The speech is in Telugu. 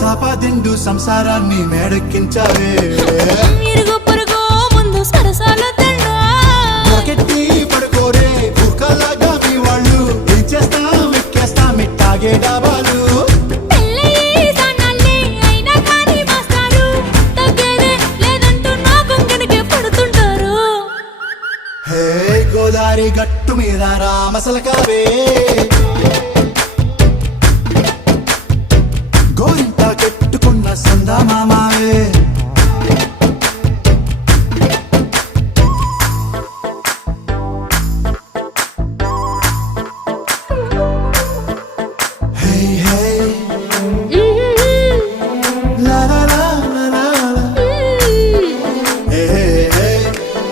సాపాదిండు సంసారాన్ని మేడెక్కించావే ఇరుగు పొరుగు ముందు సరసాలొద్దండా రాకెట్టి పడుకోరే కుక్కలాగా మీ వాళ్ళు ఏం చేస్తాం ఎక్కేస్తాం ఇట్టాగే డాబాలు పెళ్ళయి సన్నాళ్ళే అయినా కానీ మాస్తారు తగ్గేదే లేదంటూ నా కొంగనికే పడుతుంటారు హే గోదారి గట్టు మీద రామసలకావే